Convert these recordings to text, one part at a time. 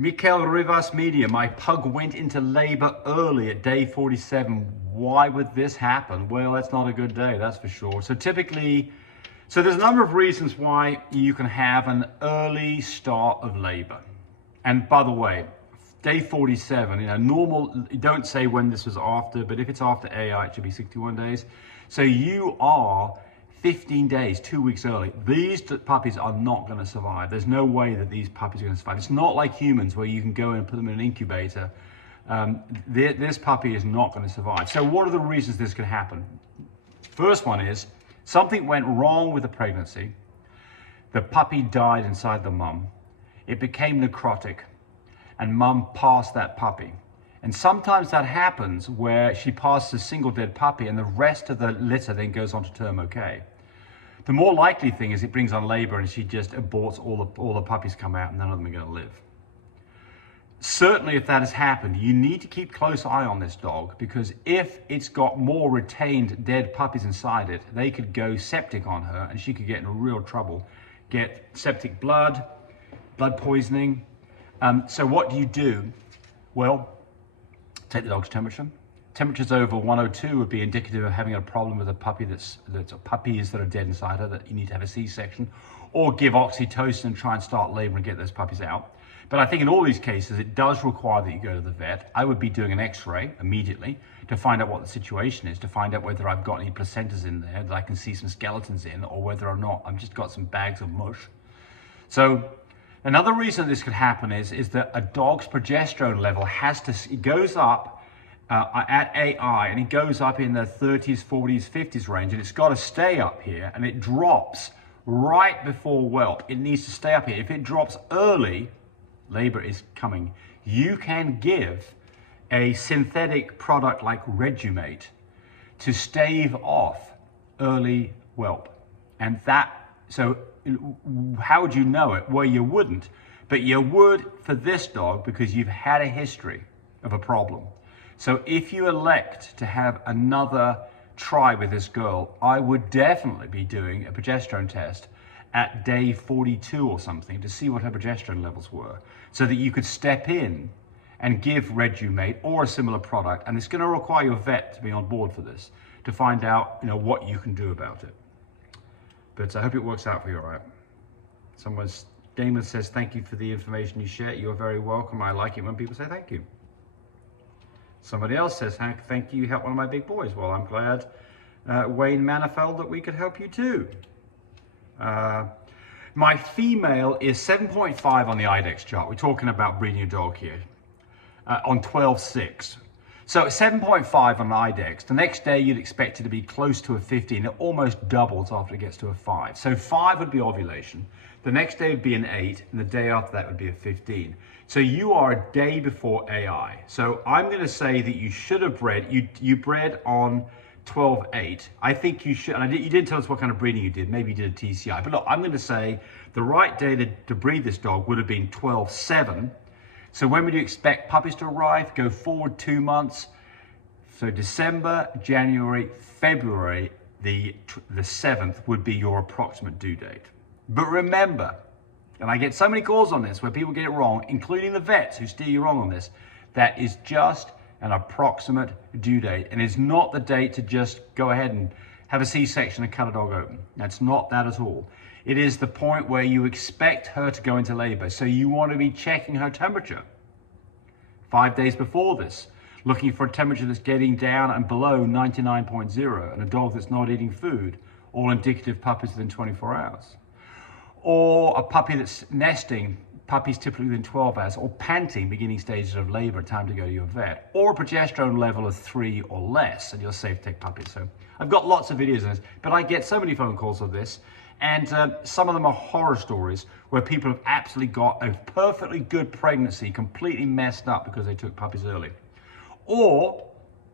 Mikel Rivas Media, my pug went into labor early at day 47. Why would this happen? Well, that's not a good day, that's for sure. So there's a number of reasons why you can have an early start of labor. And by the way, day 47, normal, don't say when this was after, but if it's after AI, it should be 61 days. So you are 15 days, 2 weeks early. These puppies are not going to survive. There's no way that these puppies are going to survive. It's not like humans where you can go and put them in an incubator. This puppy is not going to survive. So what are the reasons this could happen? First one is something went wrong with the pregnancy. The puppy died inside the mum. It became necrotic and mum passed that puppy. And sometimes that happens where she passes a single dead puppy and the rest of the litter then goes on to term okay. The more likely thing is it brings on labor and she just aborts, all the puppies come out and none of them are going to live. Certainly if that has happened, you need to keep close eye on this dog, because if it's got more retained dead puppies inside it, they could go septic on her and she could get in real trouble, get septic blood poisoning. So what do? Well, take the dog's temperature. Temperatures over 102 would be indicative of having a problem with a puppy that's puppies that are dead inside her, that you need to have a C-section, or give oxytocin and try and start labor and get those puppies out. But I think in all these cases, it does require that you go to the vet. I would be doing an X-ray immediately to find out what the situation is, to find out whether I've got any placentas in there that I can see some skeletons in, or whether or not I've just got some bags of mush. So another reason this could happen is that a dog's progesterone level it goes up at AI, and it goes up in the 30s, 40s, 50s range, and it's got to stay up here, and it drops right before whelp. It needs to stay up here. If it drops early, labor is coming. You can give a synthetic product like Regumate to stave off early whelp. And so how would you know it? Well, you wouldn't, but you would for this dog because you've had a history of a problem. So if you elect to have another try with this girl, I would definitely be doing a progesterone test at day 42 or something to see what her progesterone levels were, so that you could step in and give Regumate or a similar product. And it's going to require your vet to be on board for this, to find out what you can do about it. But I hope it works out for you, all right? Damon says, thank you for the information you share. You're very welcome. I like it when people say thank you. Somebody else says, Hank, thank you. You helped one of my big boys. Well, I'm glad, Wayne Manifold, that we could help you too. My female is 7.5 on the IDEX chart. We're talking about breeding a dog here, on 12.6. So 7.5 on IDEX. The next day you'd expect it to be close to a 15. It almost doubles after it gets to a 5. So 5 would be ovulation. The next day would be an 8, and the day after that would be a 15. So you are a day before AI. So I'm going to say that you should have bred, you bred on 12.8. I think you should, and you didn't tell us what kind of breeding you did. Maybe you did a TCI. But look, I'm going to say the right day to breed this dog would have been 12.7. So when would you expect puppies to arrive? Go forward 2 months. So December, January, February, the 7th would be your approximate due date. But remember, and I get so many calls on this where people get it wrong, including the vets who steer you wrong on this, that is just an approximate due date, and it's not the date to just go ahead and have a C-section and cut a dog open. That's not that at all. It is the point where you expect her to go into labor, so you want to be checking her temperature 5 days before this, looking for a temperature that's getting down and below 99.0, and a dog that's not eating food, all indicative puppies within 24 hours. Or a puppy that's nesting, puppies typically within 12 hours, or panting, beginning stages of labor, time to go to your vet, or a progesterone level of 3 or less, and you're safe to take puppies. So I've got lots of videos on this, but I get so many phone calls of this, and some of them are horror stories where people have absolutely got a perfectly good pregnancy completely messed up because they took puppies early. Or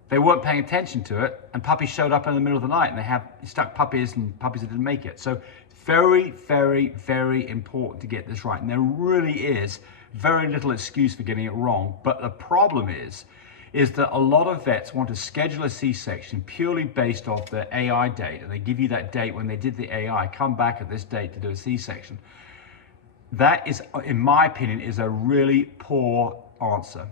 they weren't paying attention to it, and puppies showed up in the middle of the night, and they have stuck puppies and puppies that didn't make it. So very, very, very important to get this right. And there really is very little excuse for getting it wrong. But the problem is that a lot of vets want to schedule a C-section purely based off the AI date. And they give you that date when they did the AI, come back at this date to do a C-section. that is, in my opinion, is a really poor answer.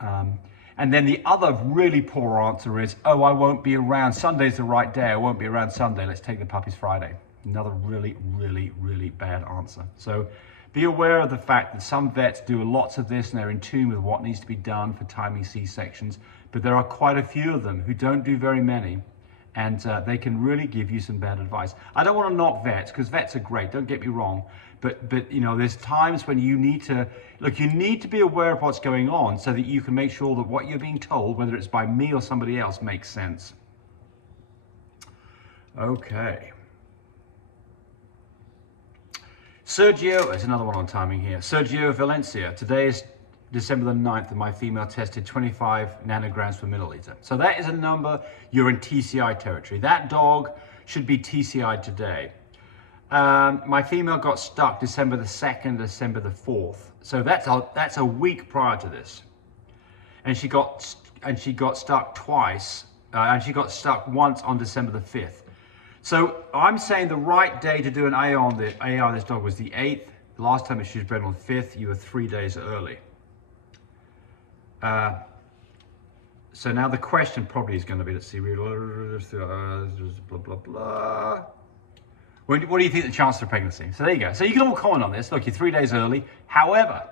And then the other really poor answer is, oh, I won't be around. Sunday's the right day. I won't be around Sunday. Let's take the puppies Friday. Another really, really, really bad answer. So be aware of the fact that some vets do lots of this and they're in tune with what needs to be done for timing C-sections, but there are quite a few of them who don't do very many, and they can really give you some bad advice. I don't want to knock vets, because vets are great, don't get me wrong, but you know, there's times when you need to, look, you need to be aware of what's going on so that you can make sure that what you're being told, whether it's by me or somebody else, makes sense. Okay. Sergio, there's another one on timing here. Sergio Valencia, today is December the 9th, and my female tested 25 nanograms per milliliter. So that is a number, you're in TCI territory. That dog should be TCI today. My female got stuck December the 2nd, December the 4th. So that's a week prior to this. And she got stuck twice, and she got stuck once on December the 5th. So I'm saying the right day to do an AA on this dog was the 8th. The last time she was bred on the 5th, you were 3 days early. So now the question probably is going to be, let's see, blah, blah, blah. What do you think the chances of pregnancy? So there you go. So you can all comment on this. Look, you're 3 days early. However,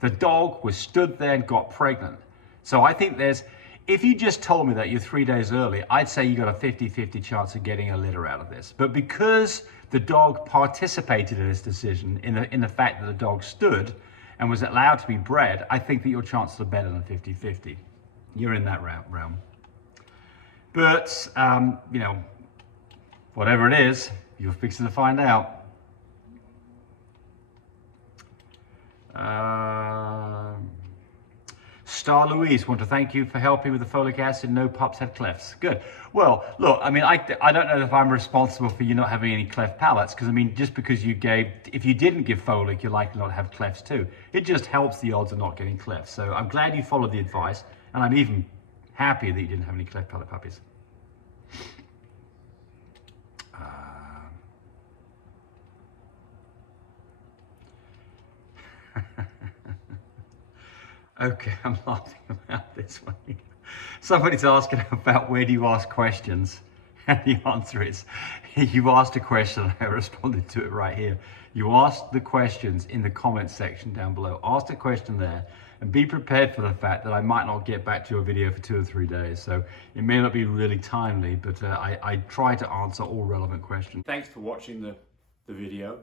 the dog was stood there and got pregnant. So I think if you just told me that you're 3 days early, I'd say you got a 50-50 chance of getting a litter out of this. But because the dog participated in this decision, in the fact that the dog stood and was allowed to be bred, I think that your chances are better than 50-50. You're in that realm. But, you know, whatever it is, you're fixing to find out. Star Louise, want to thank you for helping with the folic acid. No pups had clefts. Good. Well, look, I mean, I don't know if I'm responsible for you not having any cleft palates, because I mean, just because you gave, if you didn't give folic, you're likely not to have clefts too. It just helps the odds of not getting clefts. So I'm glad you followed the advice, and I'm even happier that you didn't have any cleft palate puppies. Okay, I'm laughing about this one. Somebody's asking about where do you ask questions? And the answer is, you asked a question, I responded to it right here. You asked the questions in the comments section down below. Ask a question there, and be prepared for the fact that I might not get back to your video for 2 or 3 days. So it may not be really timely, but I try to answer all relevant questions. Thanks for watching the video.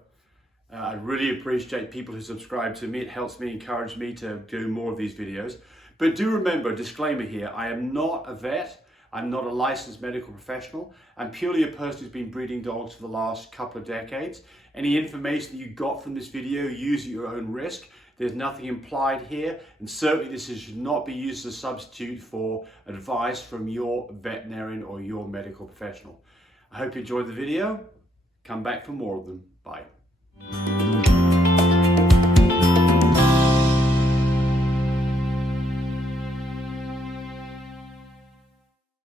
I really appreciate people who subscribe to me. It helps me, encourage me to do more of these videos. But do remember, disclaimer here, I am not a vet. I'm not a licensed medical professional. I'm purely a person who's been breeding dogs for the last couple of decades. Any information that you got from this video, use at your own risk. There's nothing implied here, and certainly this should not be used as a substitute for advice from your veterinarian or your medical professional. I hope you enjoyed the video. Come back for more of them. Bye.